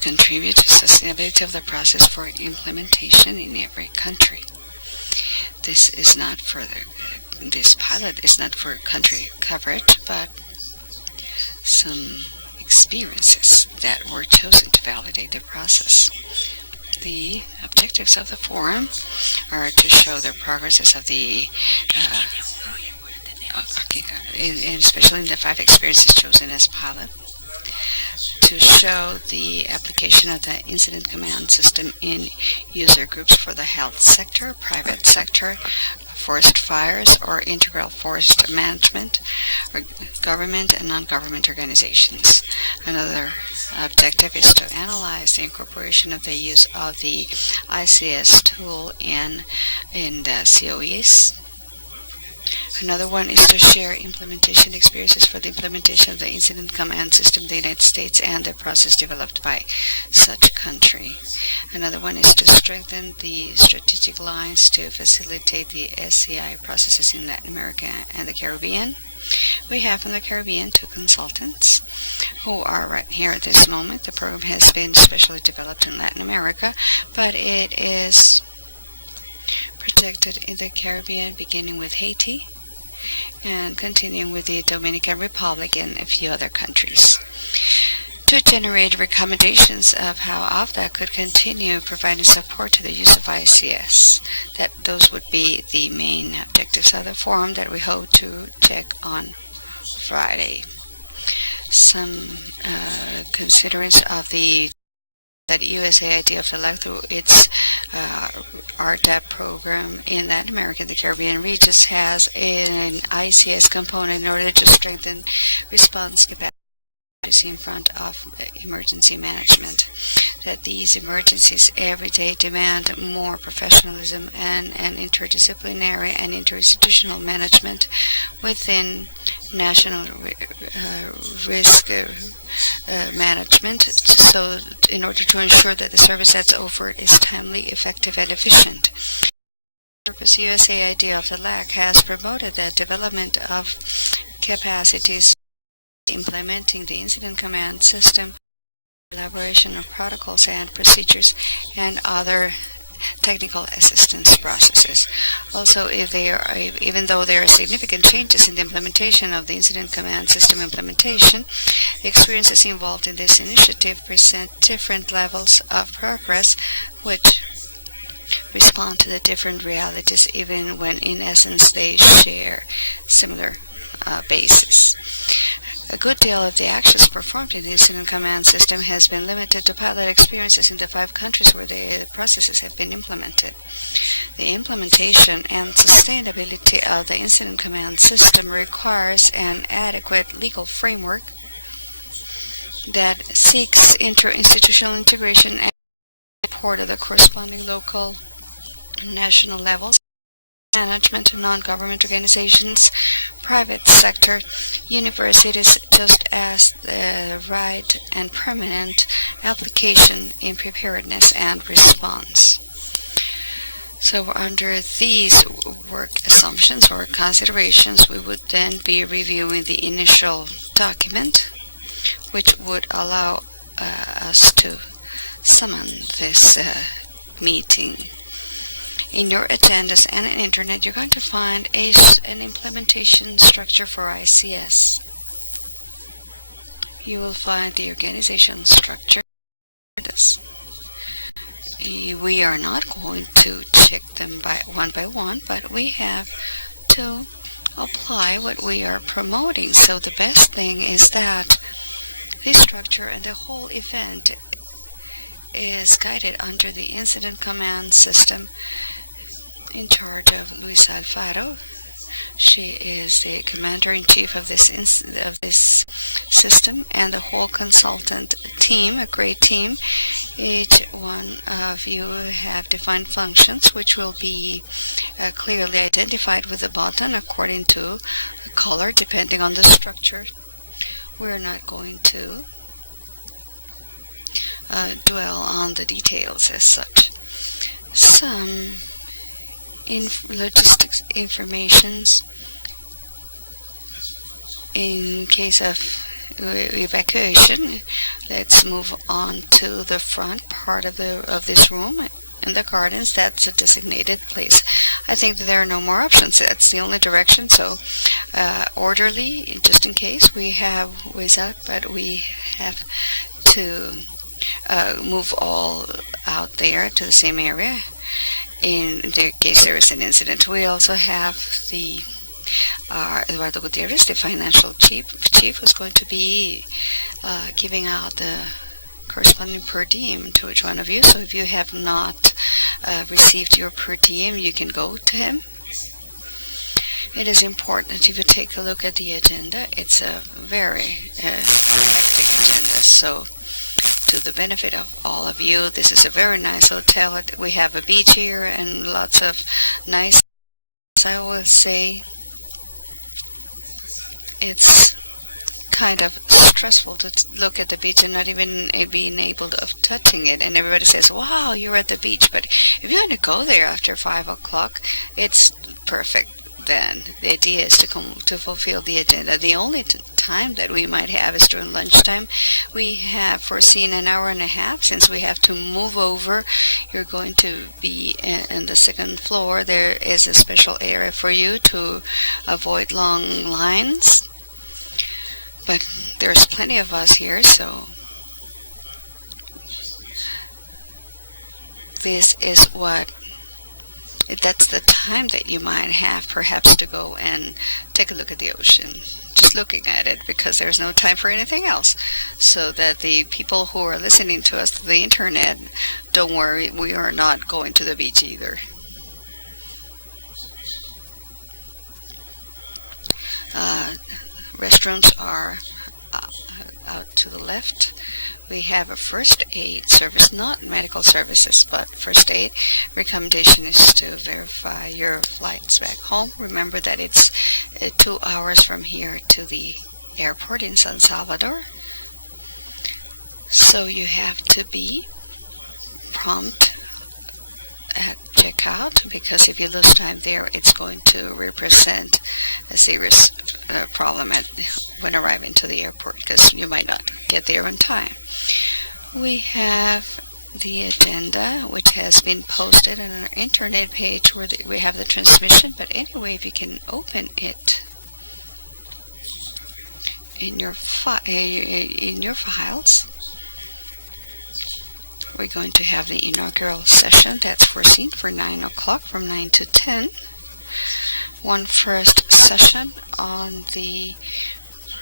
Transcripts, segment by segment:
to contribute to sustainability of the process for implementation in every country. This pilot is not for country coverage, but some experiences that were chosen to validate the process. The objectives of the forum are to show the progresses of the especially in the 5 experiences chosen as pilot, to show the application of the incident command system in user groups for the health sector, private sector, forest fires, or integral forest management, or government and non-government organizations. Another objective is to analyze the incorporation of the use of the ICS tool in the COEs. Another one is to share implementation experiences for the implementation of the incident command system in the United States and the process developed by such country. Another one is to strengthen the strategic lines to facilitate the SCI processes in Latin America and the Caribbean. We have in the Caribbean 2 consultants who are right here at this moment. The program has been specially developed in Latin America, but it is projected in the Caribbean, beginning with Haiti and continuing with the Dominican Republic and a few other countries, to generate recommendations of how AFDA could continue providing support to the use of ICS. Those would be the main objectives of the forum that we hope to check on Friday. Some considerance of that USAID of the LAC through its RDAP program in Latin America and the Caribbean regions has an ICS component in order to strengthen response capacity in front of emergency management. That these emergencies every day demand more professionalism and interdisciplinary and interinstitutional management within national risk management, so in order to ensure that the service that's offered is timely, effective, and efficient. Purpose USAID of the LAC has promoted the development of capacities implementing the incident command system, elaboration of protocols and procedures, and other technical assistance processes. Also, even though there are significant changes in the implementation of the incident command system implementation, the experiences involved in this initiative present different levels of progress, which respond to the different realities, even when in essence they share similar basis. A good deal of the actions performed in the incident command system has been limited to pilot experiences in the 5 countries where the processes have been implemented. The implementation and sustainability of the incident command system requires an adequate legal framework that seeks interinstitutional integration and support of the corresponding local and national levels, management, non-government organizations, private sector, universities, just as the right and permanent application in preparedness and response. So under these work assumptions or considerations, we would then be reviewing the initial document, which would allow us to summon this meeting. In your agendas and on internet, you're going to find an implementation structure for ICS. You will find the organization structure. We are not going to check them by one, but we have to apply what we are promoting. So the best thing is that the structure and the whole event is guided under the incident command system in charge of Luisa Alfaro. She is the commander-in-chief of this system, and the whole consultant team, a great team. Each one of you have defined functions which will be clearly identified with a button according to the color, depending on the structure. We're not going to dwell on the details as such. Some logistics informations in case of evacuation, let's move on to the front part of this room in the gardens. That's a designated place. I think that there are no more options. That's the only direction. So orderly, just in case we have ways out, but we have to move all out there to the same area in the case there is an incident. We also have the Eduardo Gutierrez, the financial chief, who's going to be giving out the corresponding per diem to each one of you. So if you have not received your per diem, you can go to him. It is important if you take a look at the agenda. It's a very hectic agenda. So to the benefit of all of you, this is a very nice hotel. We have a beach here and lots of nice, I will say, it's kind of stressful to look at the beach and not even being able of touching it. And everybody says, wow, you're at the beach. But if you want to go there after 5 o'clock, it's perfect. Then the idea is to fulfill the agenda. The only time that we might have is during lunchtime. We have foreseen an hour and a half since we have to move over. You're going to be in the second floor. There is a special area for you to avoid long lines. But there's plenty of us here, so this is that's the time that you might have perhaps to go and take a look at the ocean. Just looking at it, because there's no time for anything else. So that the people who are listening to us through the internet, don't worry, we are not going to the beach either. Restrooms are out to the left. We have a first aid service, not medical services, but first aid. Recommendation is to verify your flights back home. Remember that it's 2 hours from here to the airport in San Salvador. So you have to be prompt at checkout, because if you lose time there, it's going to represent a serious problem when arriving to the airport, because you might not get there on time. We have the agenda, which has been posted on our internet page where we have the transmission. But anyway, if you can open it in your files, we're going to have the inaugural session that's foreseen for 9 o'clock, from 9 to 10. One first session on the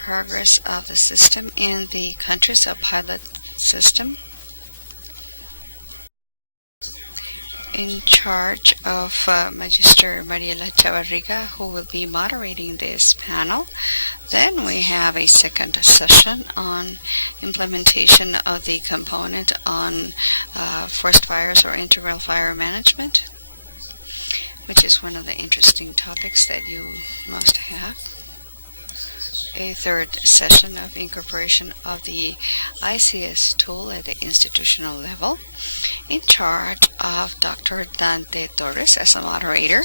progress of the system in the countries, a pilot system. In charge of Magister Mariela Chavarriga, who will be moderating this panel. Then we have a second session on implementation of the component on forest fires or integral fire management, which is one of the interesting topics that you must have. A third session of incorporation of the ICS tool at the institutional level, in charge of Dr. Dante Torres as a moderator.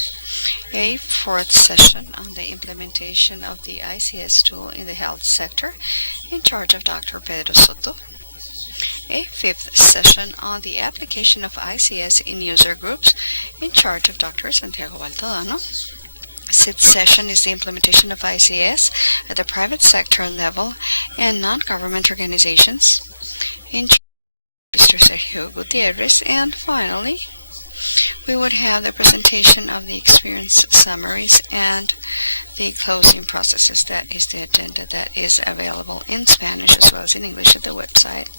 A fourth session on the implementation of the ICS tool in the health sector, in charge of Dr. Pedro Soto. A fifth session on the application of ICS in user groups, in charge of Dr. Santiago Baltodano. Sixth session is the implementation of ICS at the private sector level and non-government organizations, in charge of Mr. Sergio Gutierrez. And finally, we would have the presentation of the experience summaries and the closing processes. That is the agenda that is available in Spanish as well as in English at the website.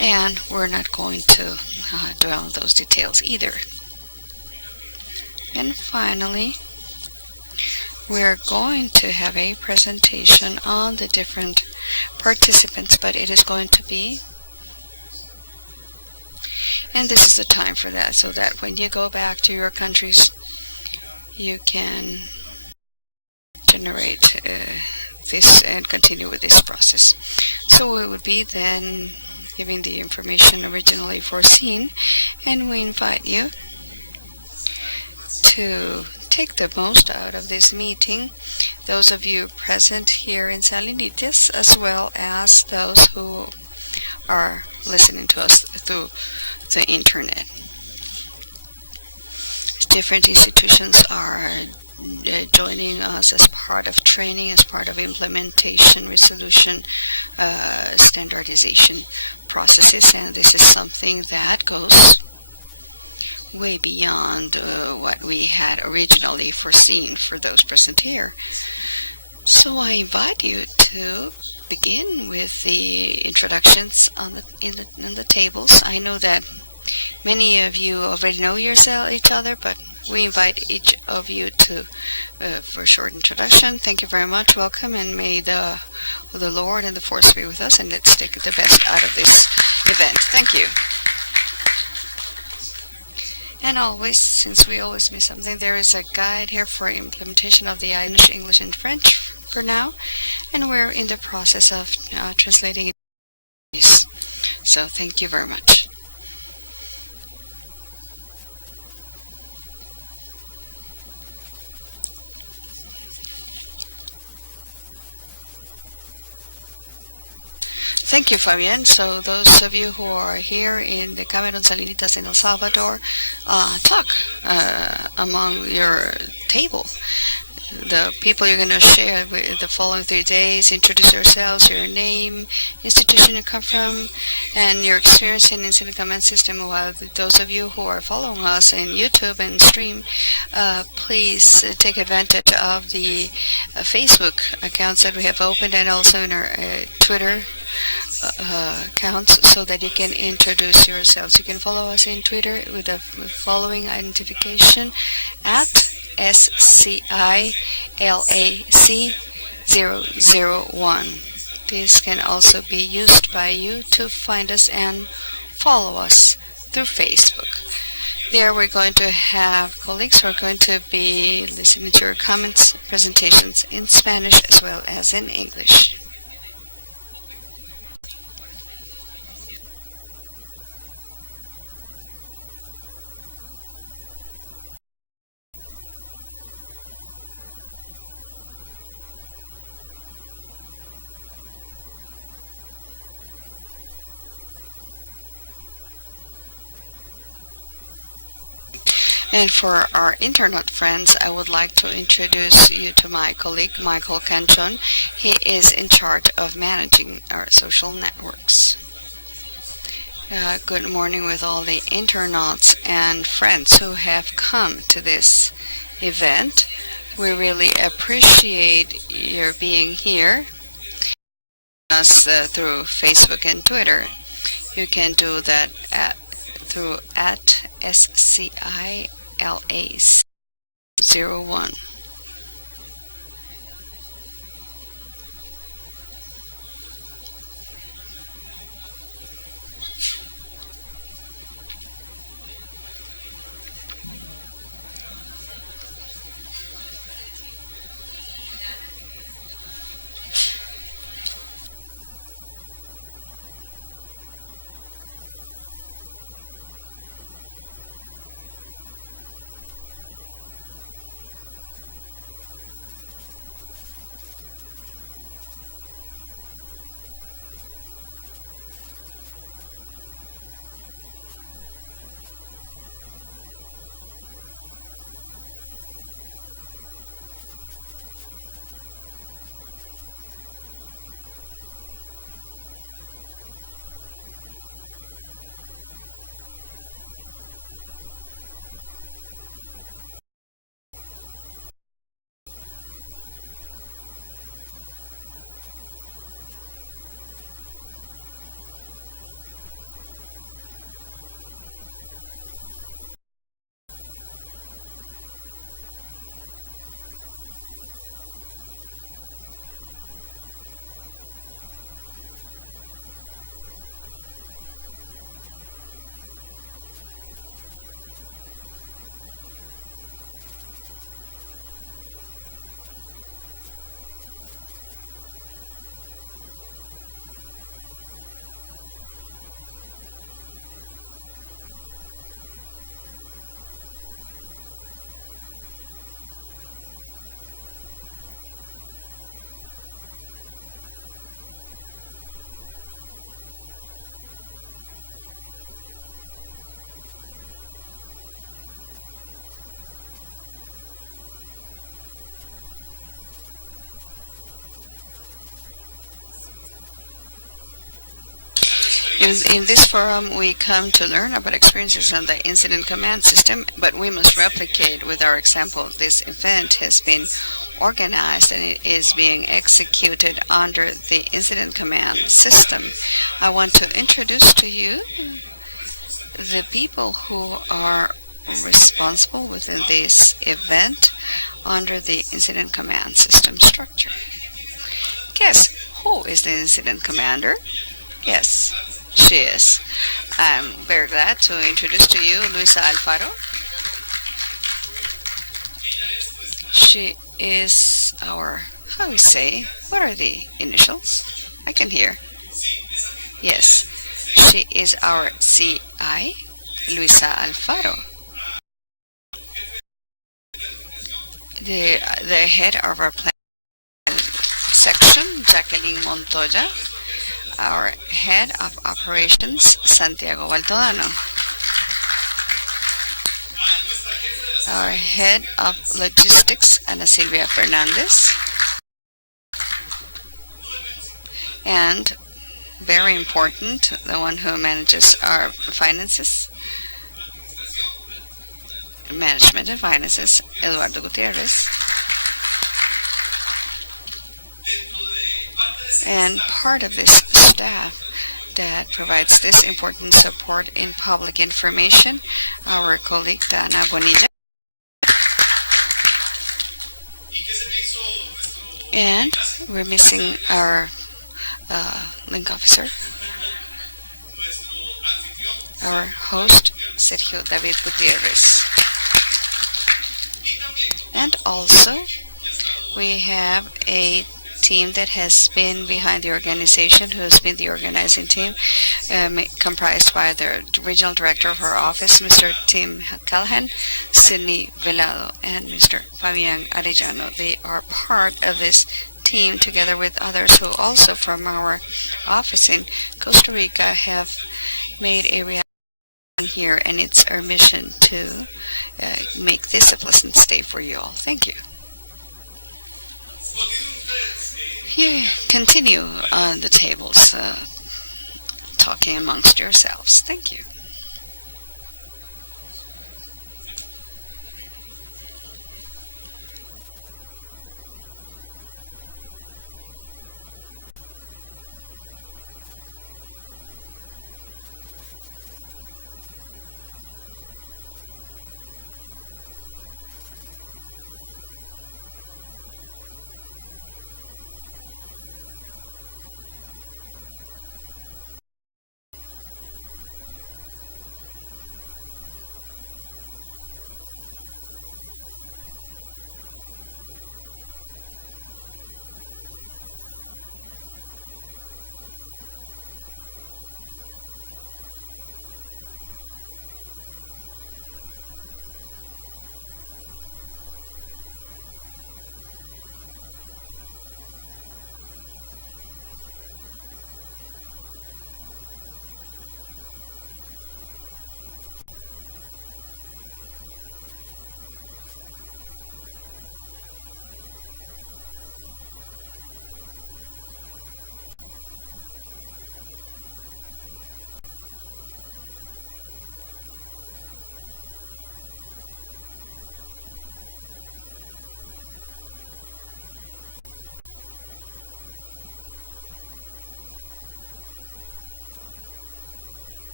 And we're not going to dwell on those details either. And finally, we're going to have a presentation on the different participants, but it is going to be, and this is the time for that, so that when you go back to your countries, you can generate this and continue with this process. So we would be then giving the information originally foreseen, and we invite you to take the most out of this meeting, those of you present here in Salinitas, as well as those who are listening to us through the internet. Different institutions are joining us as part of training, as part of implementation, resolution, standardization processes, and this is something that goes way beyond what we had originally foreseen for those present here. So I invite you to begin with the introductions in the tables. I know that many of you already know each other, but we invite each of you to for a short introduction. Thank you very much. Welcome, and may the Lord and the Force be with us, and let's take the best out of this event. Thank you. And always, since we always miss something, there is a guide here for implementation of the English and French for now, and we're in the process of translating it. So thank you very much. Thank you, Fabian. So those of you who are here in the Cameron Salinitas in El Salvador, talk among your table. The people you're going to share with the following 3 days, introduce yourselves, your name, institution you come from, and your experience in incident command system. While those of you who are following us in YouTube and stream, please take advantage of the Facebook accounts that we have opened, and also in our Twitter accounts, so that you can introduce yourselves. You can follow us in Twitter with the following identification at SCILAC001. This can also be used by you to find us and follow us through Facebook. There we're going to have colleagues who are going to be listening to your comments, presentations in Spanish as well as in English. And for our internet friends, I would like to introduce you to my colleague, Michael Canchon. He is in charge of managing our social networks. Good morning with all the internauts and friends who have come to this event. We really appreciate your being here. Us through Facebook and Twitter. You can do that through at SCILAC01. In this forum, we come to learn about experiences on the incident command system, but we must replicate with our example. This event has been organized and it is being executed under the incident command system. I want to introduce to you the people who are responsible within this event under the incident command system structure. Guess who is the incident commander? Yes, she is. I'm very glad to introduce to you Luisa Alfaro. She is our, how we say, what are the initials? I can hear. Yes, she is our CI, Luisa Alfaro. The head of our plan section, Jacqueline Montoya. Our head of operations, Santiago Baltodano. Our head of logistics, Ana Silvia Fernandez. And very important, the one who manages our finances, management and finances, Eduardo Gutierrez. And part of this staff that provides this important support in public information, our colleague Dana Bonilla. And we're missing our link officer, our host, Sergio David Gutierrez. And also, we have a team that has been behind the organization, who has been the organizing team, comprised by the regional director of our office, Mr. Tim Callahan, Sidney Velado, and Mr. Fabian Arellano. They are part of this team, together with others who also from our office in Costa Rica have made a reality here, and it's our mission to make this a pleasant stay for you all. Thank you. You continue on the tables, talking amongst yourselves. Thank you.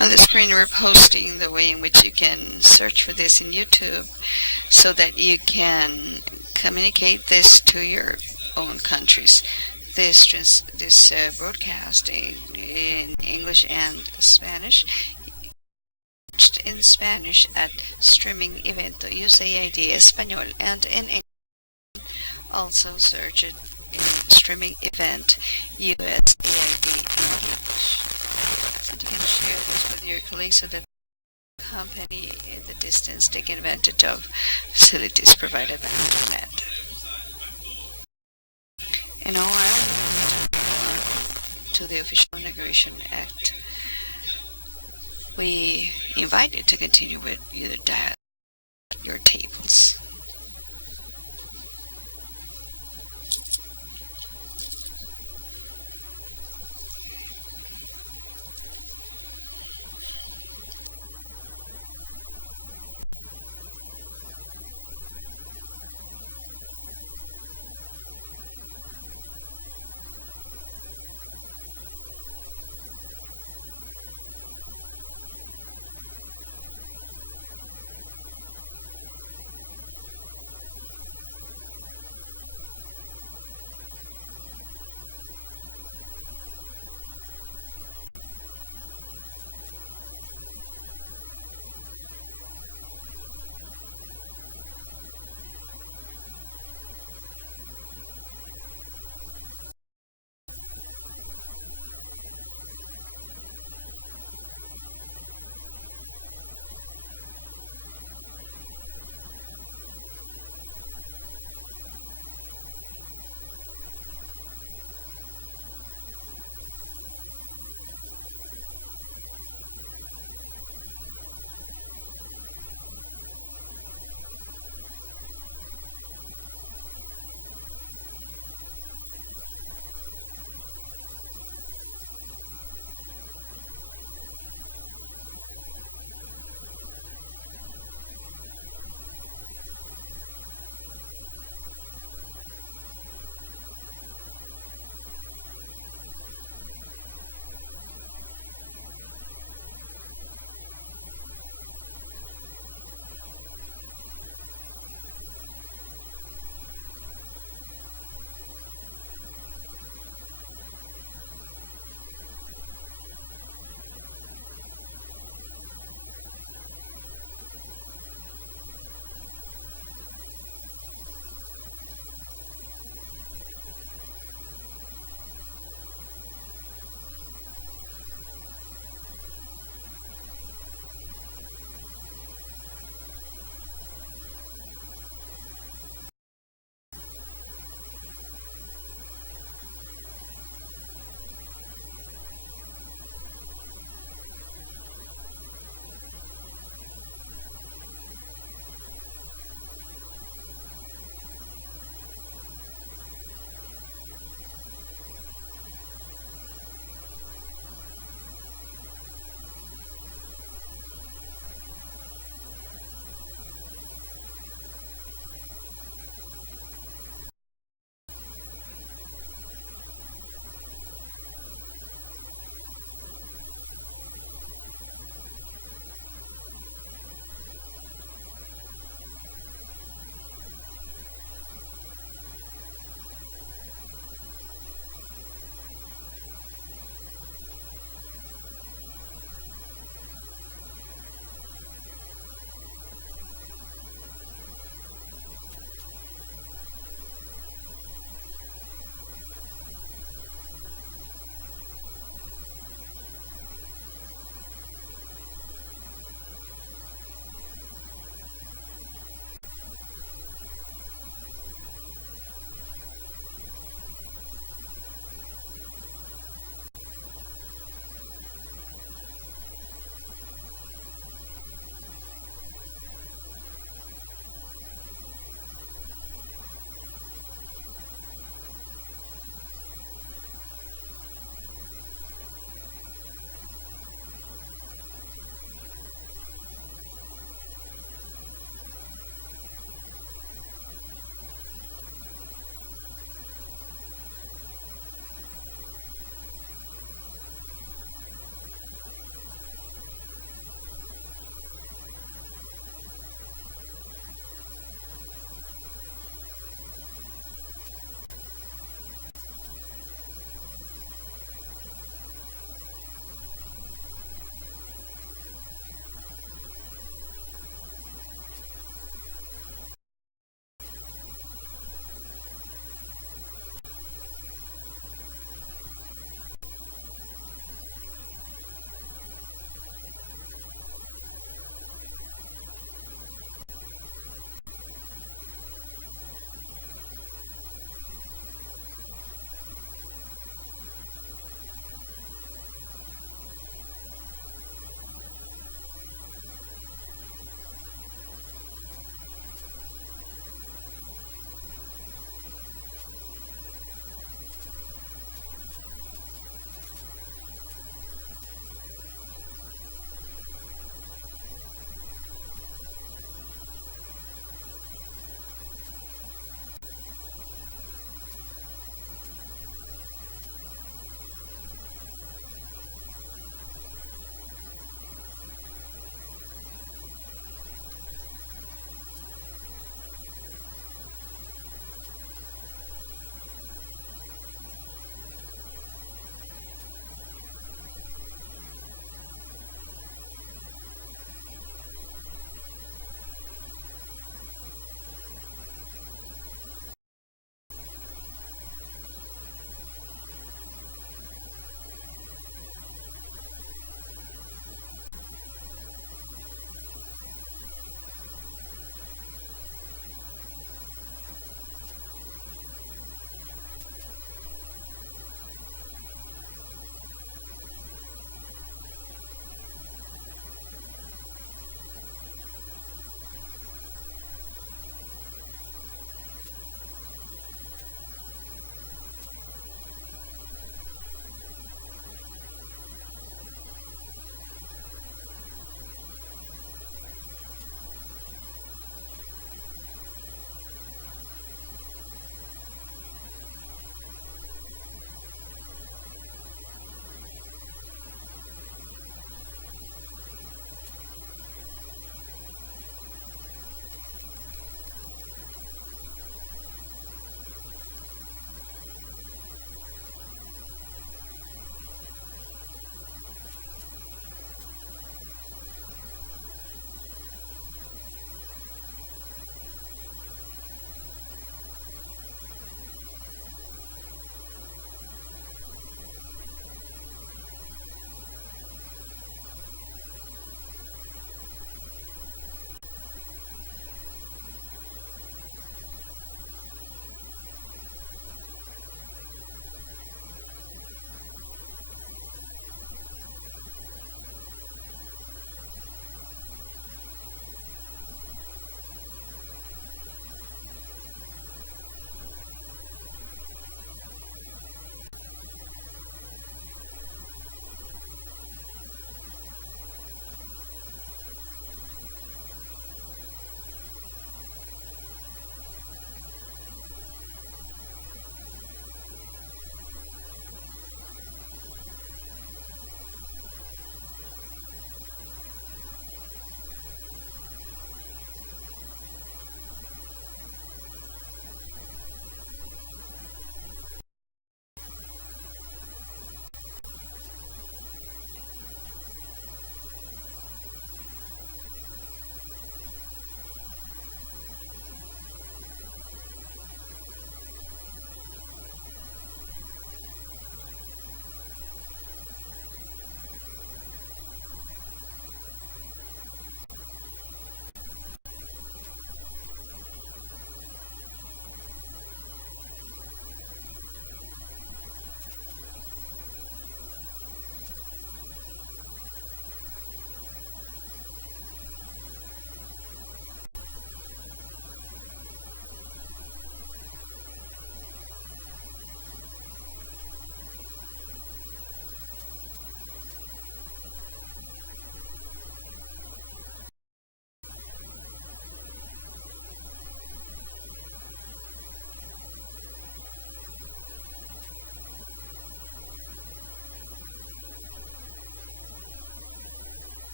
On the screen, we're posting the way in which you can search for this in YouTube so that you can communicate this to your own countries. This broadcast in English and Spanish, in Spanish at streaming evento USAID Español, and in English also search it in streaming event USAID English. So you can share this with your colleagues so that the company in the distance taking advantage of facilities provided by internet. In Ohio, to the official inauguration act, we invite you to continue with your diet at your tables.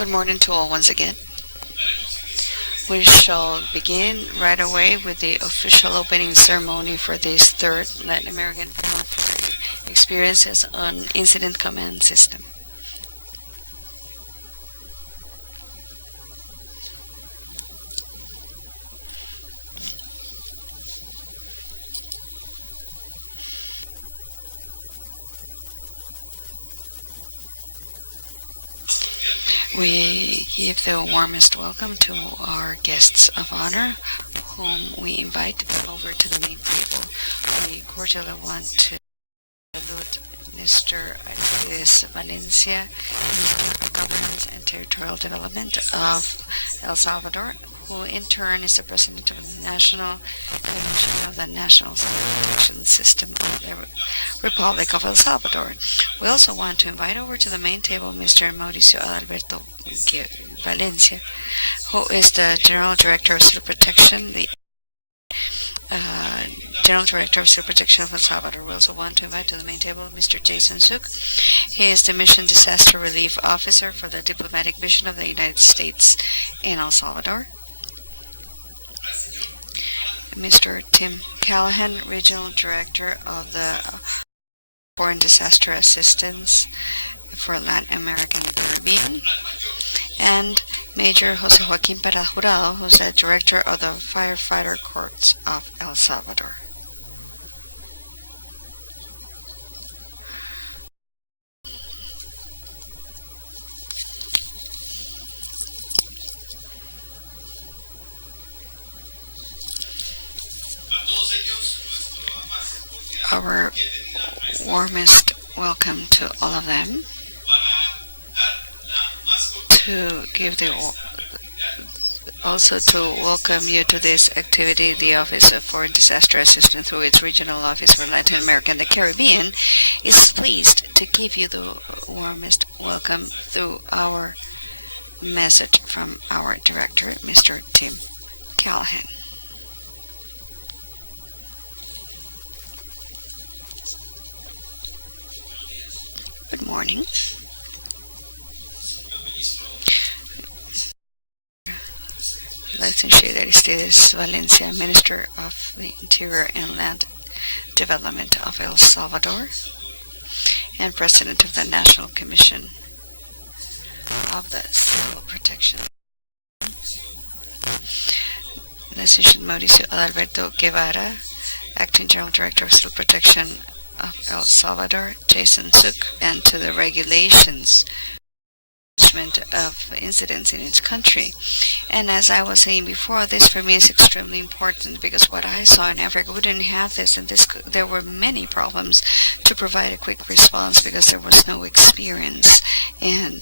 Good morning to all once again. We shall begin right away with the official opening ceremony for this third Latin American Panel for Experiences on Incident Command System. We give the warmest welcome to our guests of honor, whom we invite to come over to the main table. We cordially want to salute Mr. Aristides Valencia, Minister of Governance and Territorial Development of El Salvador, who in turn is the President of the National Commission of the National Civil Protection System of the Republic of El Salvador. We also want to invite over to the main table Mr. Mauricio Adalberto Valencia, who is the General Director of Civil Protection, the General Director of Civil Protection of El Salvador. We also want to invite to the main table Mr. Jason Suk. He is the Mission Disaster Relief Officer for the Diplomatic Mission of the United States in El Salvador. Mr. Tim Callahan, Regional Director of the Foreign Disaster Assistance for Latin America and the Caribbean. And Major Jose Joaquin Pera Jurado, who is the Director of the Firefighter Corps of El Salvador. Our warmest welcome to all of them. Also to welcome you to this activity, the Office of Foreign Disaster Assistance, through its regional office for Latin America and the Caribbean, is pleased to give you the warmest welcome through our message from our director, Mr. Tim Callahan. Good morning. Licensure Aristides Valencia, Minister of the Interior and Land Development of El Salvador, and President of the National Commission of the Civil Protection. Licensure Mauricio Adalberto Guevara, Acting General Director of Civil Protection of El Salvador, Jason Suk, and to the regulations of incidents in its country. And as I was saying before, this for me is extremely important, because what I saw in Africa, we didn't have this, and there were many problems to provide a quick response because there was no experience in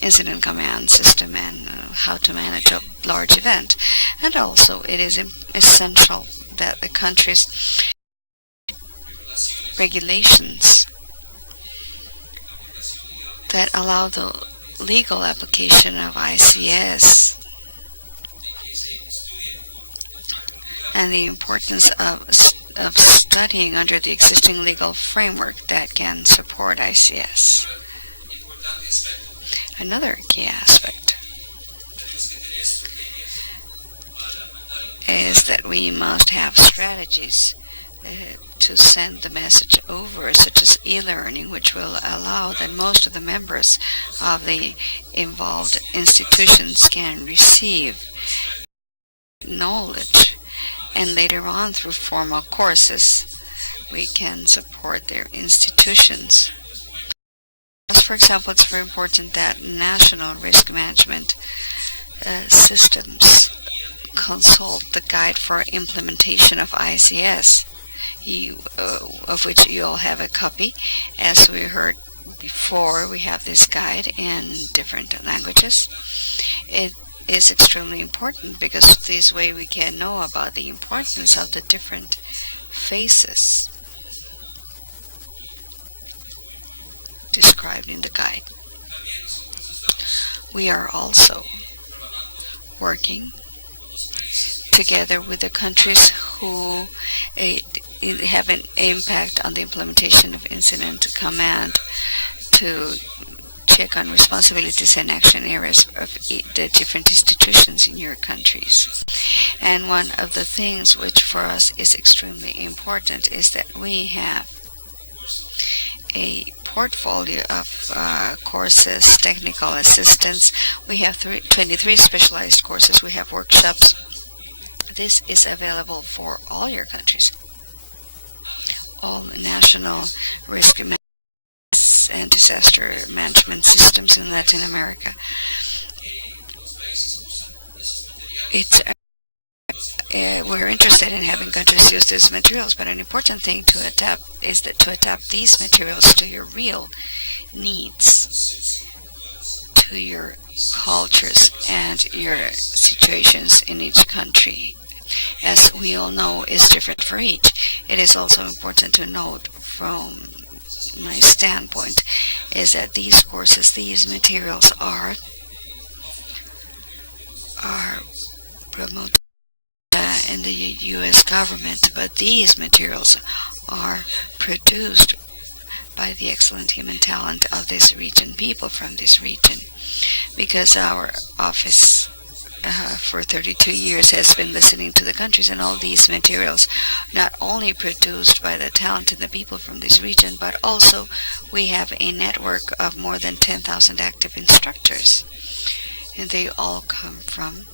incident command system and how to manage a large event. And also it is essential that the country's regulations that allow the legal application of ICS and the importance of studying under the existing legal framework that can support ICS. Another key aspect is that we must have strategies to send the message over, such as e-learning, which will allow that most of the members of the involved institutions can receive knowledge, and later on through formal courses we can support their institutions. As for example, it's very important that national risk management systems consult the guide for implementation of ICS, of which you all have a copy. As we heard before, we have this guide in different languages. It is extremely important because this way we can know about the importance of the different phases described in the guide. We are also working together with the countries who have an impact on the implementation of incident command to check on responsibilities and action areas of the different institutions in your countries. And one of the things which for us is extremely important is that we have a portfolio of courses, technical assistance. We have 23 specialized courses. We have workshops. This is available for all your countries. All national risk management and disaster management systems in Latin America. We're interested in having countries use these materials, but an important thing to adapt is that to adapt these materials to your real needs, to your cultures and your situations in each country. As we all know, is different for each. It is also important to note from my standpoint is that these courses, these materials are promoted in the U.S. government, but these materials are produced by the excellent human talent of this region, people from this region, because our office for 32 years has been listening to the countries, and all these materials not only produced by the talent and the people from this region, but also we have a network of more than 10,000 active instructors, and they all come from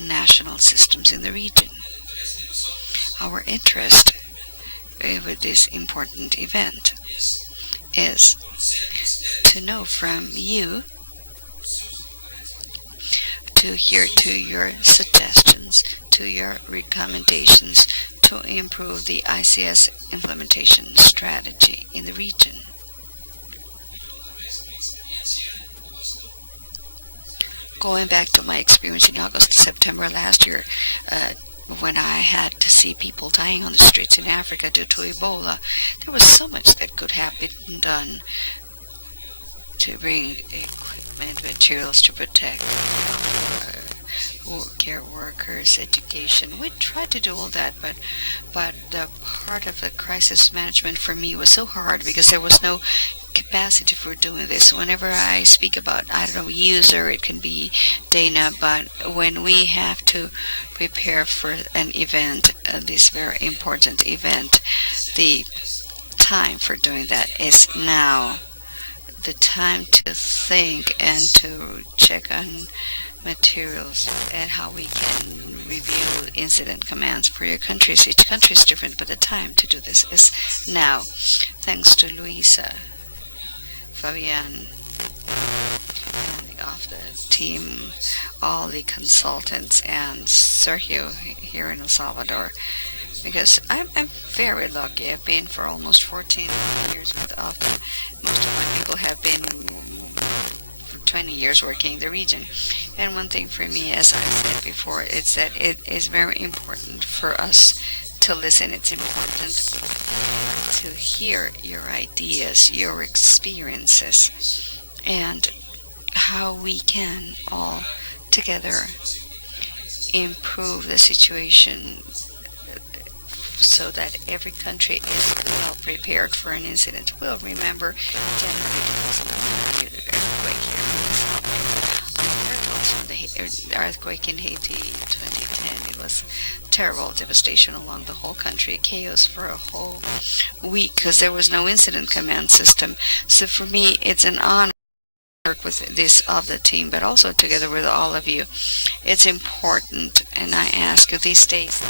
national systems in the region. Our interest with this important event is to know from you, to hear to your suggestions, to your recommendations to improve the ICS implementation strategy in the region. Going back to my experience in August, September last year, when I had to see people dying on the streets in Africa due to Ebola, there was so much that could have been done to bring equipment, materials to protect care workers, education. We tried to do all that, but the part of the crisis management for me was so hard because there was no capacity for doing this. Whenever I speak about, I don't know, user, it can be Dana, but when we have to prepare for an event, this very important event, the time for doing that is now. The time to think and to check on materials and how we can review incident commands for your countries. Each country is different, but the time to do this is now. Thanks to Luisa, Fabian, and of the team, all the consultants, and Sergio here in El Salvador. Because I'm very lucky. I've been for almost 14 years with OFTA. Most of my people have been for 20 years working in the region. And one thing for me, as I said before, is that it is very important for us to listen. It's important to hear your ideas, your experiences, and how we can all together improve the situation so that every country is well prepared for an incident. We'll remember January 2001, the earthquake here in El Salvador. Also the earthquake in Haiti 2010. It was terrible devastation along the whole country, chaos for a whole week because there was no incident command system. So for me, it's an honor to work with this of the team, but also together with all of you. It's important, and I ask you these days,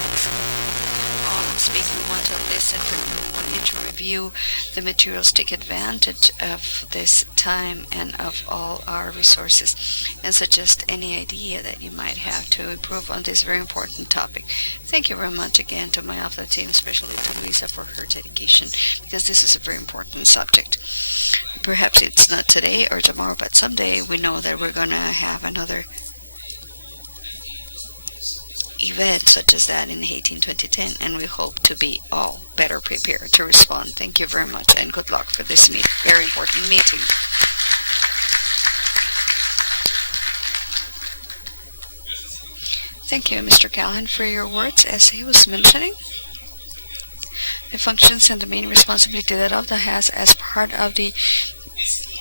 speaking, want to listen, we want you to review the materials, take advantage of this time and of all our resources, and suggest any idea that you might have to improve on this very important topic. Thank you very much again to my OFTA team, especially to Luisa for her dedication, because this is a very important subject. Perhaps it's not today or tomorrow, but someday we know that we're going to have another event such as that in Haiti in 2010, and we hope to be all better prepared to respond. Thank you very much, and good luck for this very important meeting. Thank you, Mr. Callahan, for your words. As he was mentioning, the functions and the main responsibility that OFTA has as part of the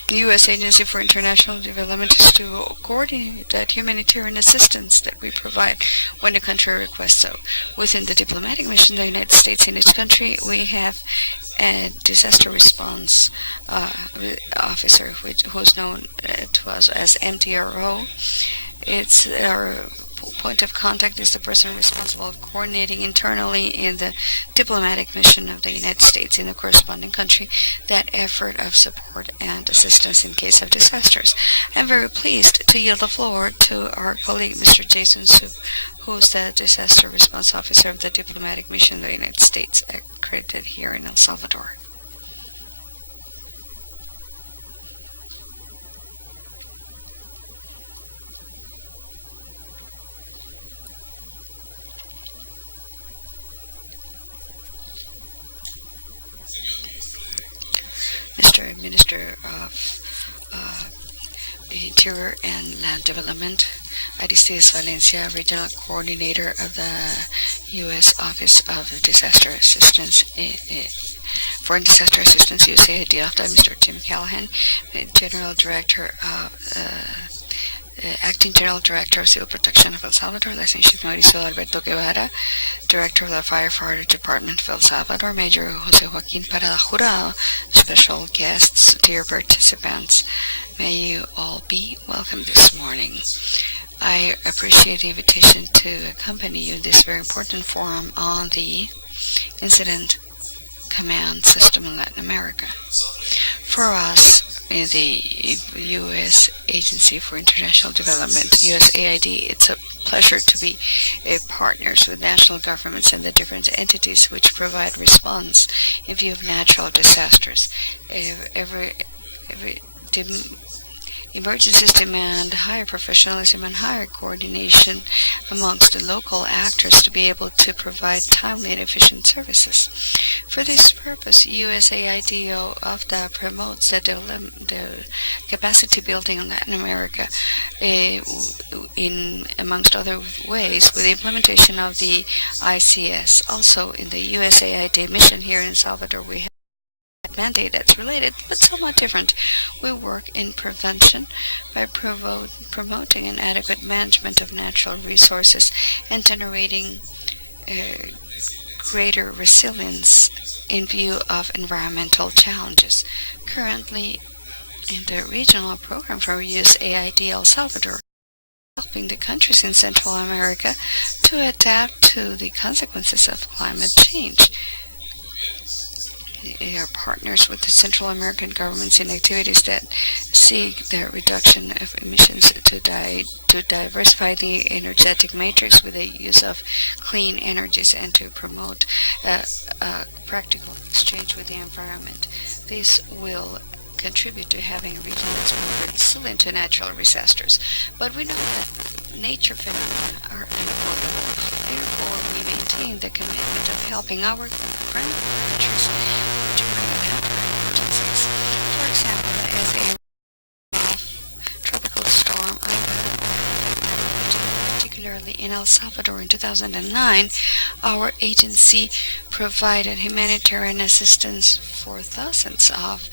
The U.S. Agency for International Development is to coordinate that humanitarian assistance that we provide when the country requests so. Within the diplomatic mission of the United States in each country, we have a disaster response officer, who's known to us as MTRO. It's our point of contact is the person responsible of coordinating internally in the diplomatic mission of the United States in the corresponding country that effort of support and assistance in case of disasters. I'm very pleased to yield the floor to our colleague Mr. Jason Soup, who's the disaster response officer of the diplomatic mission of the United States accredited here in El Salvador. Mr. Minister of Interior and Land Development, Aristides Valencia, Regional Coordinator of the U.S. Office of Disaster Assistance, Foreign Disaster Assistance USAID, Mr. Tim Callahan, General Director of Acting General Director of Civil Protection of El Salvador, Licenciado Mauricio Alberto Guevara, Director of the Firefighter Department of El Salvador, Major Jose Joaquin Parada Jurado, special guests, dear participants, may you all be welcome this morning. I appreciate the invitation to accompany you in this very important forum on the Incident Command System in Latin America. For us, in the U.S. Agency for International Development, USAID, it's a pleasure to be partners with national governments and the different entities which provide response in view of natural disasters. Emergencies demand higher professionalism and higher coordination amongst the local actors to be able to provide timely and efficient services. For this purpose, USAID often promotes the capacity building in Latin America in amongst other ways with the implementation of the ICS. Also, in the USAID mission here in Salvador, we have mandate that's related but somewhat different. We work in prevention by promoting an adequate management of natural resources and generating greater resilience in view of environmental challenges. Currently, in the regional program for USAID El Salvador, helping the countries in Central America to adapt to the consequences of climate change. Are partners with the Central American governments in activities that seek the reduction of emissions to diversify the energetic matrix with the use of clean energies and to promote practical exchange with the environment. This will contribute to having a region that's more resilient to natural disasters. But we know that nature phenomena are unavoidable. Therefore, we maintain the commitment of helping our friendly countries during natural emergencies. For example, as a tropical storm, particularly in El Salvador in 2009, our agency provided humanitarian assistance for thousands of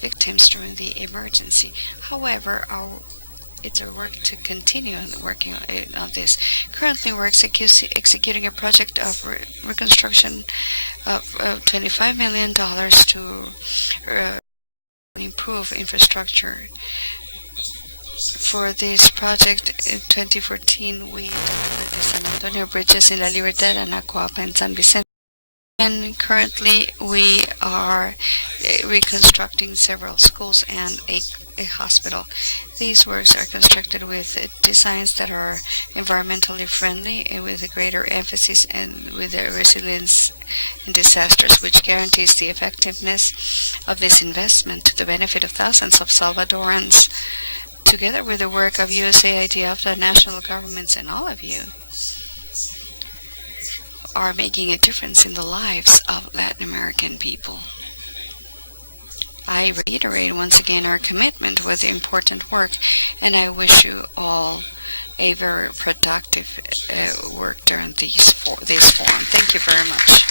victims during the emergency. However, it's our work to continue working on this. Currently, we're executing a project of reconstruction of $25 million to improve infrastructure. For this project, in 2014, we delivered the San Antonio bridges in La Libertad, Anacoapa, and San Vicente. And currently, we are reconstructing several schools and a hospital. These works are constructed with designs that are environmentally friendly and with a greater emphasis and with a resilience in disasters, which guarantees the effectiveness of this investment to the benefit of thousands of Salvadorans. Together with the work of USAID, of the national governments, and all of you, are making a difference in the lives of Latin American people. I reiterate once again our commitment with the important work, and I wish you all a very productive work during this forum. Thank you very much.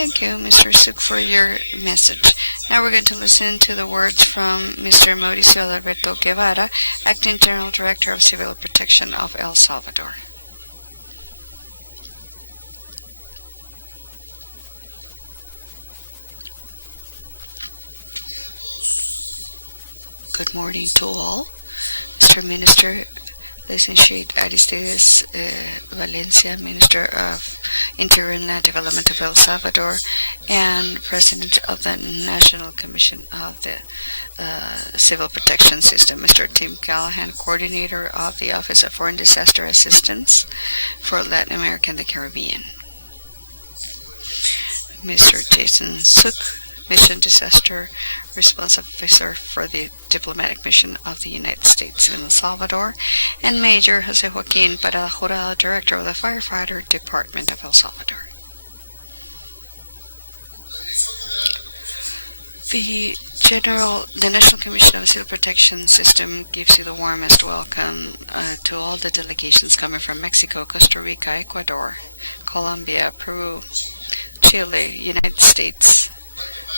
Thank you, Mr. Suk, for your message. Now we're going to listen to the words from Mr. Mauricio Alberto Guevara, Acting General Director of Civil Protection of El Salvador. Good morning to all. Mr. Minister, Licentiate Aristides Valencia, Minister of Interior and Land Development of El Salvador, and President of the National Commission of the Civil Protection System, Mr. Tim Callahan, Coordinator of the Office of Foreign Disaster Assistance for Latin America and the Caribbean, Mr. Jason Suk, Mission Disaster Response Officer for the Diplomatic Mission of the United States in El Salvador, and Major Jose Joaquin Parada Jurado, Director of the Firefighter Department of El Salvador. The National Commission of Civil Protection System gives you the warmest welcome to all the delegations coming from Mexico, Costa Rica, Ecuador, Colombia, Peru, Chile, United States,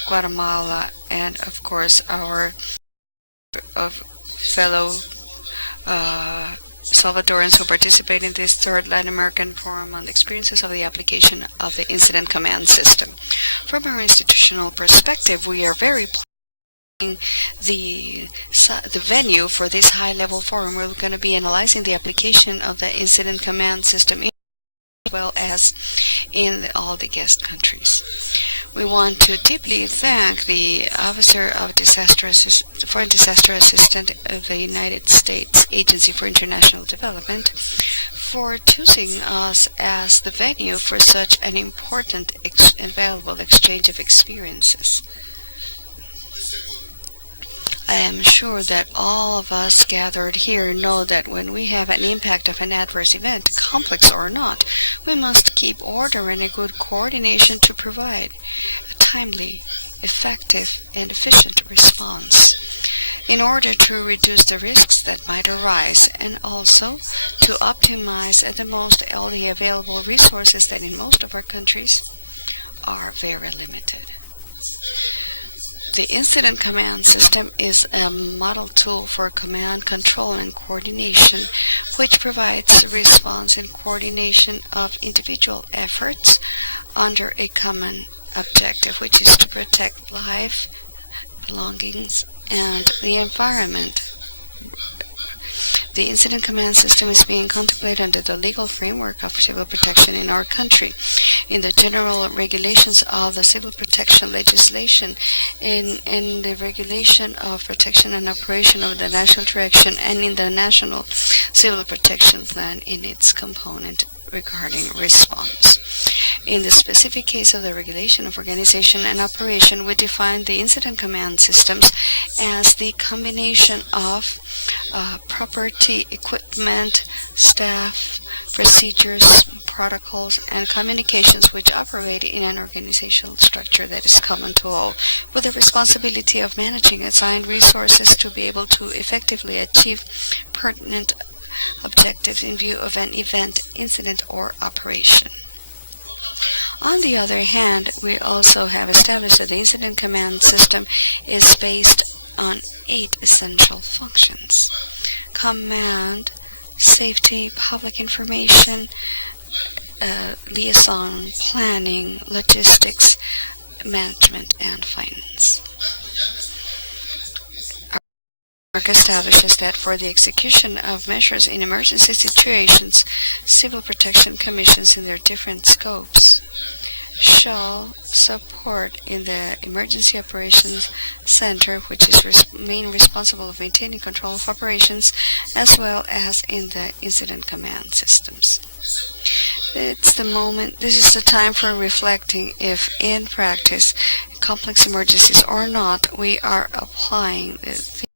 Guatemala, and of course our fellow Salvadorans who participate in this third Latin American Forum on the experiences of the application of the Incident Command System. From our institutional perspective, we are very pleased the venue for this high-level forum. We're going to be analyzing the application of the Incident Command System as well as in all the guest countries. We want to deeply thank the Officer of Foreign Disaster Assistant of the United States Agency for International Development for choosing us as the venue for such an important and valuable exchange of experiences. I am sure that all of us gathered here know that when we have an impact of an adverse event, complex or not, we must keep order and a good coordination to provide a timely, effective, and efficient response in order to reduce the risks that might arise and also to optimize at the most all the available resources that in most of our countries are very limited. The Incident Command System is a model tool for command, control, and coordination, which provides response and coordination of individual efforts under a common objective, which is to protect life, belongings, and the environment. The Incident Command System is being contemplated under the legal framework of civil protection in our country, in the general regulations of the civil protection legislation, in the regulation of protection and operation of the national direction, and in the National Civil Protection Plan in its component regarding response. In the specific case of the regulation of organization and operation, we define the incident command systems as the combination of property, equipment, staff, procedures, protocols, and communications which operate in an organizational structure that is common to all, with the responsibility of managing assigned resources to be able to effectively achieve pertinent objectives in view of an event, incident, or operation. On the other hand, we also have established that the Incident Command System is based on 8 essential functions: command, safety, public information, liaison, planning, logistics, management, and finance. Our work establishes that for the execution of measures in emergency situations, civil protection commissions in their different scopes shall support in the Emergency Operations Center, which is main responsible of maintaining control of operations, as well as in the incident command systems. This is the time for reflecting if in practice, complex emergencies or not, we are applying the theory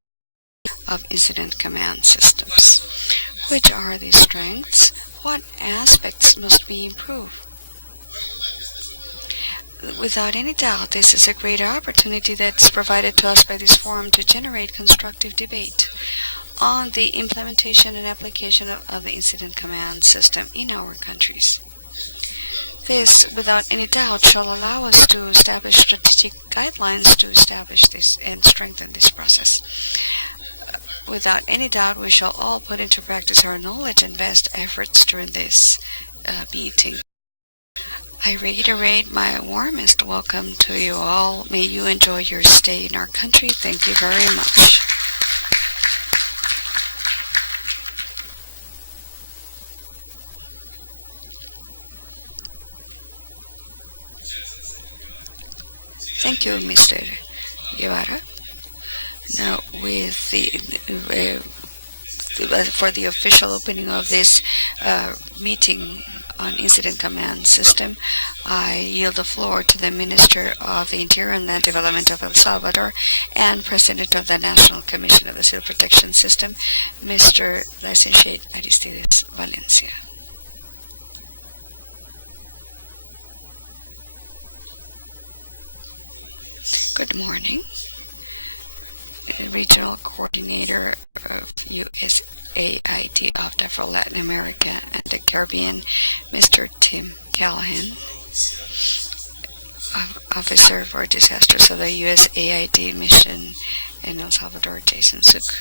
of incident command systems. Which are the strengths? What aspects must be improved? Without any doubt, this is a great opportunity that's provided to us by this forum to generate constructive debate on the implementation and application of the incident command system in our countries. This, without any doubt, shall allow us to establish strategic guidelines to establish this and strengthen this process. Without any doubt, we shall all put into practice our knowledge and best efforts during this meeting. I reiterate my warmest welcome to you all. May you enjoy your stay in our country. Thank you very much. Thank you, Mr. Guevara. Now, with for the official opening of this meeting on Incident Command System, I yield the floor to the Minister of the Interior and Land Development of El Salvador and President of the National Commission of the Civil Protection System, Mr. Licentiate Aristides Valencia. Good morning. Regional Coordinator of USAID OFDA for Latin America and the Caribbean, Mr. Tim Callahan, Officer for Disasters of the USAID Mission in El Salvador, Jason Suk,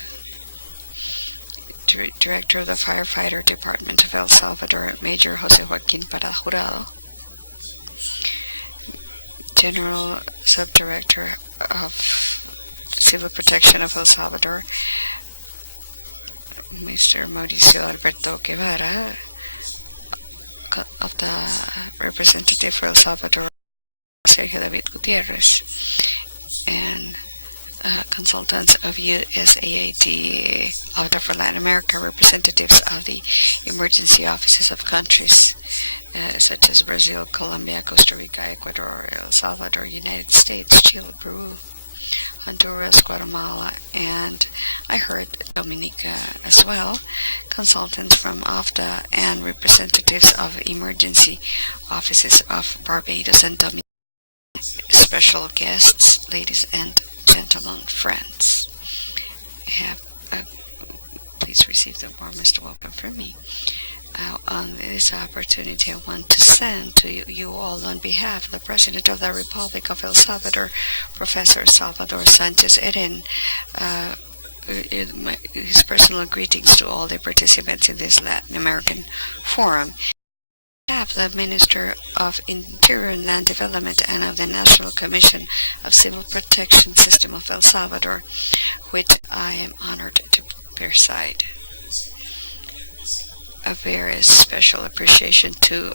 Director of the Firefighter Department of El Salvador, Major Jose Joaquin Parada Jurado, General Subdirector of Civil Protection of El Salvador, Mr. Mauricio Alberto Guevara, of the representative for El Salvador, Sergio David Gutierrez, and consultants of USAID OFDA for Latin America, representatives of the emergency offices of countries such as Brazil, Colombia, Costa Rica, Ecuador, El Salvador, United States, Chile, Peru, Honduras, Guatemala, and I heard Dominica as well, consultants from OFDA and representatives of emergency offices of Barbados and Dominica, special guests, ladies and gentlemen, friends. Please receive the warmest welcome from me. On this opportunity, I want to send to you all on behalf of the President of the Republic of El Salvador, Professor Salvador Sanchez Eren, his personal greetings to all the participants in this Latin American forum. I have the Minister of Interior and Land Development and of the National Commission of Civil Protection System of El Salvador, which I am honored to preside. A very special appreciation to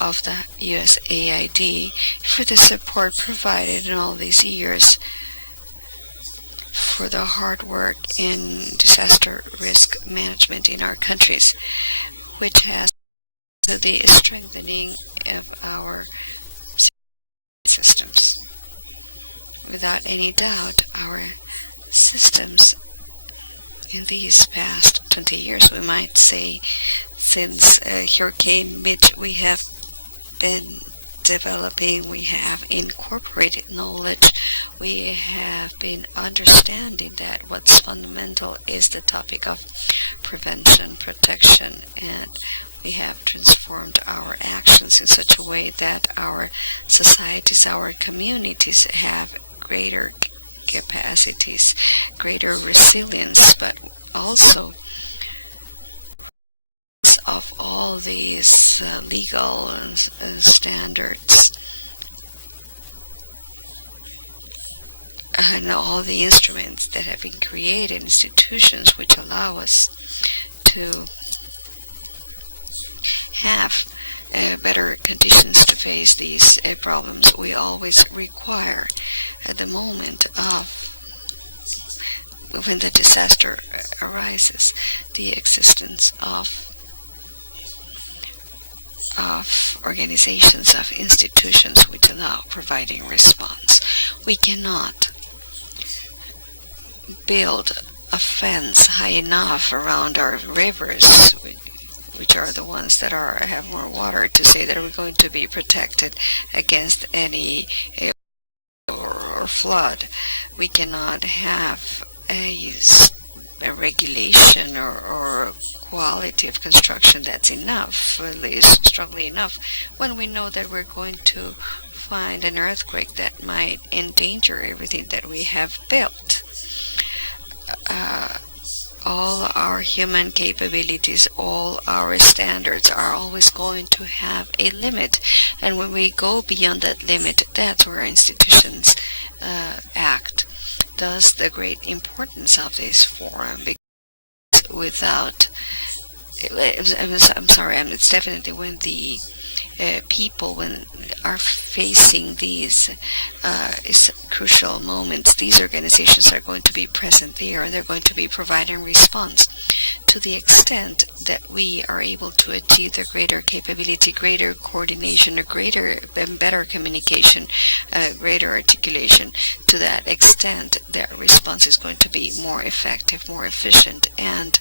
of the USAID for the support provided in all these years, for the hard work in disaster risk management in our countries, which has to the strengthening of our systems. Without any doubt, our systems in these past 20 years, we might say, since Hurricane Mitch, we have been developing, we have incorporated knowledge, we have been understanding that what's fundamental is the topic of prevention, protection, and we have transformed our actions in such a way that our societies, our communities have greater capacities, greater resilience, but also of all these legal standards and all the instruments that have been created, institutions which allow us to have better conditions to face these problems. We always require at the moment of when the disaster arises, the existence of organizations, of institutions which allow providing response. We cannot build a fence high enough around our rivers, which are the ones that have more water, to say that we're going to be protected against any or flood. We cannot have a a regulation or quality of construction that's enough, at least strongly enough, when we know that we're going to find an earthquake that might endanger everything that we have built. All our human capabilities, all our standards are always going to have a limit. And when we go beyond that limit, that's where institutions act. Thus, the great importance of this forum, because without, I'm sorry, it's definitely when the people when are facing these crucial moments, these organizations are going to be present there, and they're going to be providing response to the extent that we are able to achieve the greater capability, greater coordination, a greater and better communication, greater articulation. To that extent, their response is going to be more effective, more efficient, and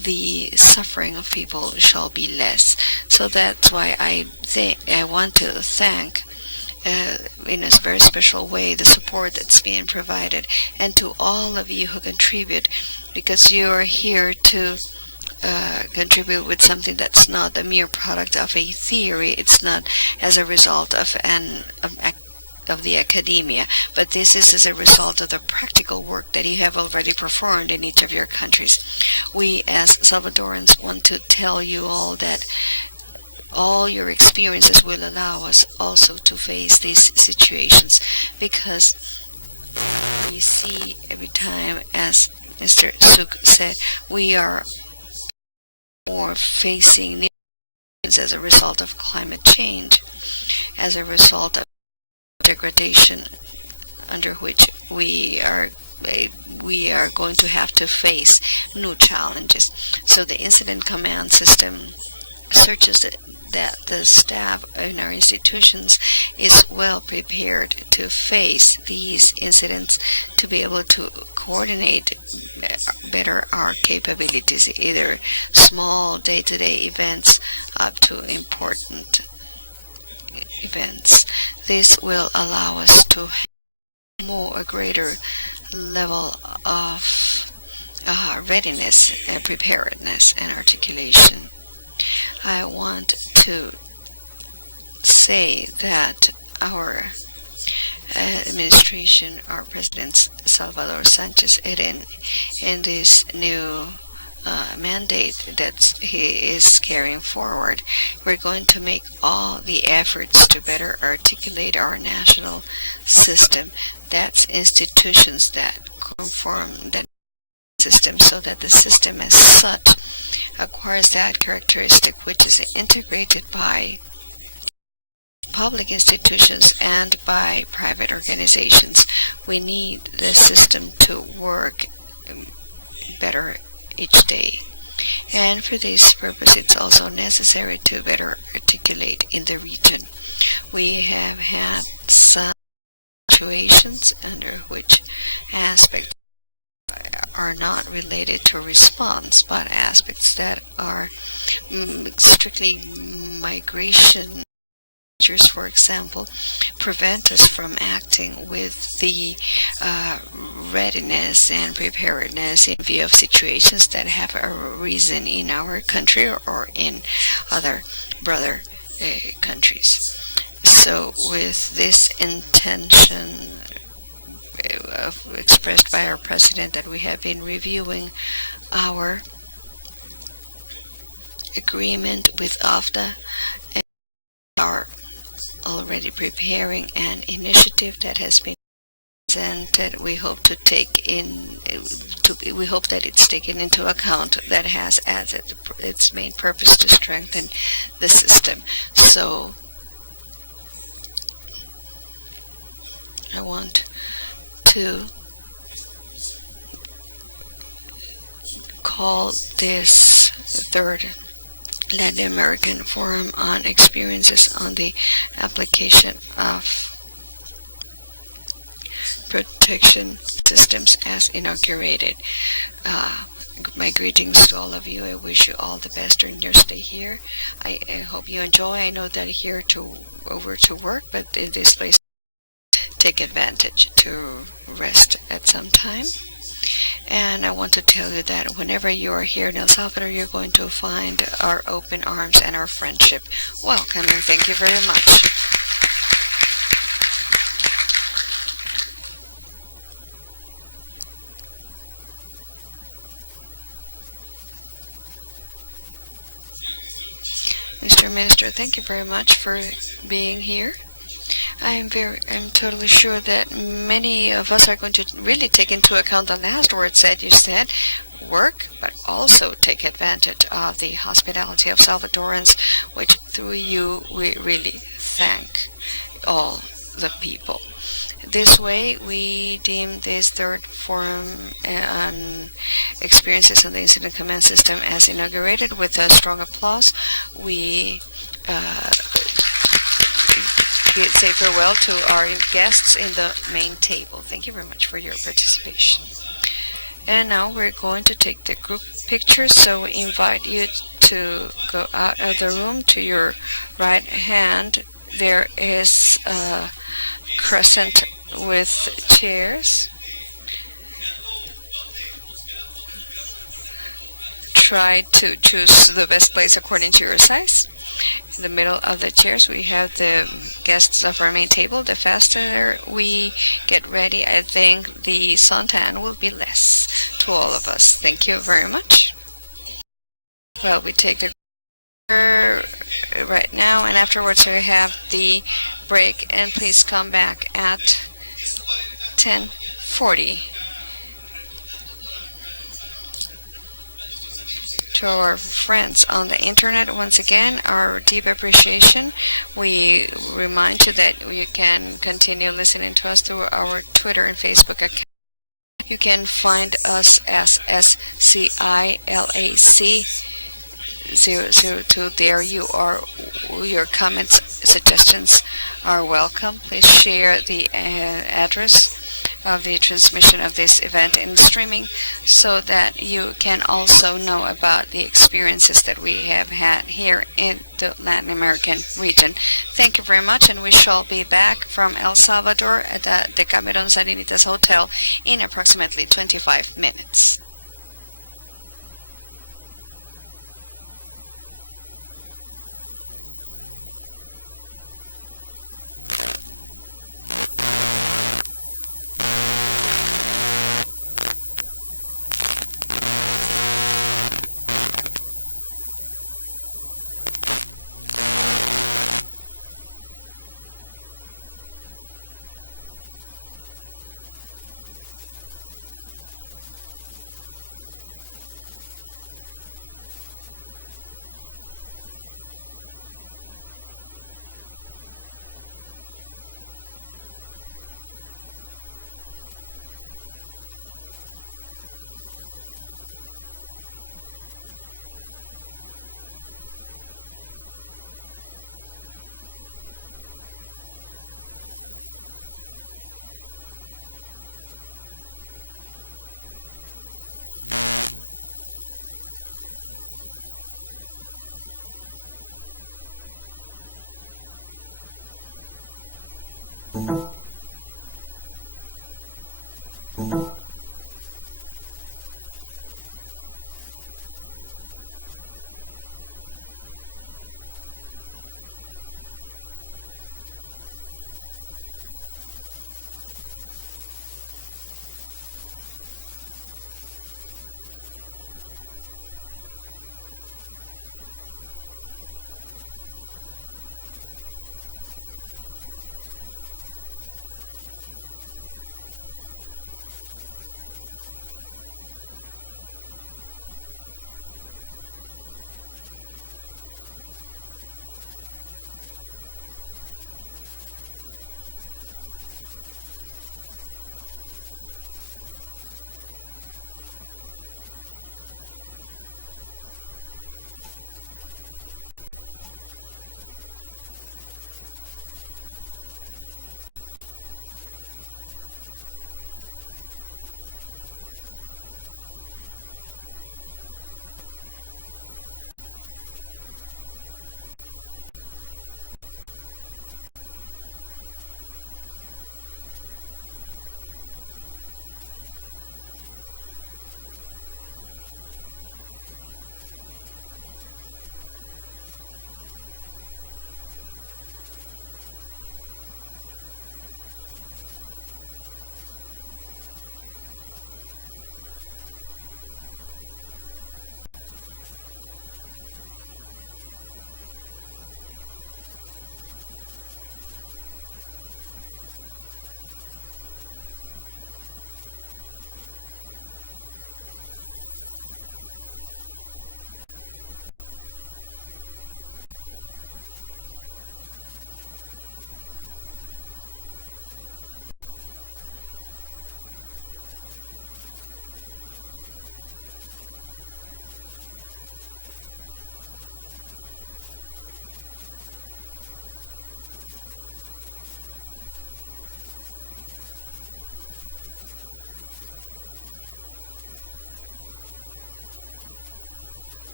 the suffering of people shall be less. So that's why I want to thank in a very special way the support that's being provided, and to all of you who contribute, because you are here to contribute with something that's not a mere product of a theory. It's not as a result of the academia, but this is as a result of the practical work that you have already performed in each of your countries. We as Salvadorans want to tell you all that all your experiences will allow us also to face these situations, because we see every time, as Mr. Suk said, we are more facing as a result of climate change, as a result of degradation under which we are going to have to face new challenges. So the incident command system searches that the staff in our institutions is well prepared to face these incidents, to be able to coordinate better our capabilities, either small day-to-day events up to important events. This will allow us to have a greater level of readiness and preparedness and articulation. I want to say that our administration, our President Salvador Sanchez Eren, in this new mandate that he is carrying forward, we're going to make all the efforts to better articulate our national system. That's institutions that conform that system, so that the system as such acquires that characteristic which is integrated by public institutions and by private organizations. We need the system to work better each day. And for this purpose, it's also necessary to better articulate in the region. We have had some situations under which aspects are not related to response, but aspects that are strictly migration measures, for example, prevent us from acting with the readiness and preparedness in view of situations that have arisen in our country or in other brother countries. So with this intention expressed by our president, that we have been reviewing our agreement with AFTA and are already preparing an initiative that has been presented. We hope that it's taken into account, that has as its main purpose to strengthen the system. So I want to call this third Latin American Forum on Experiences on the Application of Protection Systems as inaugurated. My greetings to all of you. I wish you all the best during your stay here. I hope you enjoy. I know that here over to work, but in this place, take advantage to rest at some time. And I want to tell you that whenever you are here in El Salvador, you're going to find our open arms and our friendship. Welcome and thank you very much. Mr. Minister, thank you very much for being here. I'm totally sure that many of us are going to really take into account the last words that you said, work, but also take advantage of the hospitality of Salvadorans, which through you we really thank all the people. This way, we deem this third forum on experiences on the incident command system as inaugurated with a strong applause. We say farewell to our guests in the main table. Thank you very much for your participation. And now we're going to take the group picture, so we invite you to go out of the room. To your right hand, there is a crescent with chairs. Try to choose the best place according to your size. In the middle of the chairs, we have the guests of our main table. The faster we get ready, I think the suntan will be less to all of us. Thank you very much. Well, we take the right now, and afterwards we have the break, and please come back at 10:40. To our friends on the internet, once again, our deep appreciation. We remind you that you can continue listening to us through our Twitter and Facebook account. You can find us as SCILAC002. There you are. Your comments, suggestions are welcome. Please share the address of the transmission of this event in streaming so that you can also know about the experiences that we have had here in the Latin American region. Thank you very much, and we shall be back from El Salvador at the Decameron Salinitas Hotel in approximately 25 minutes.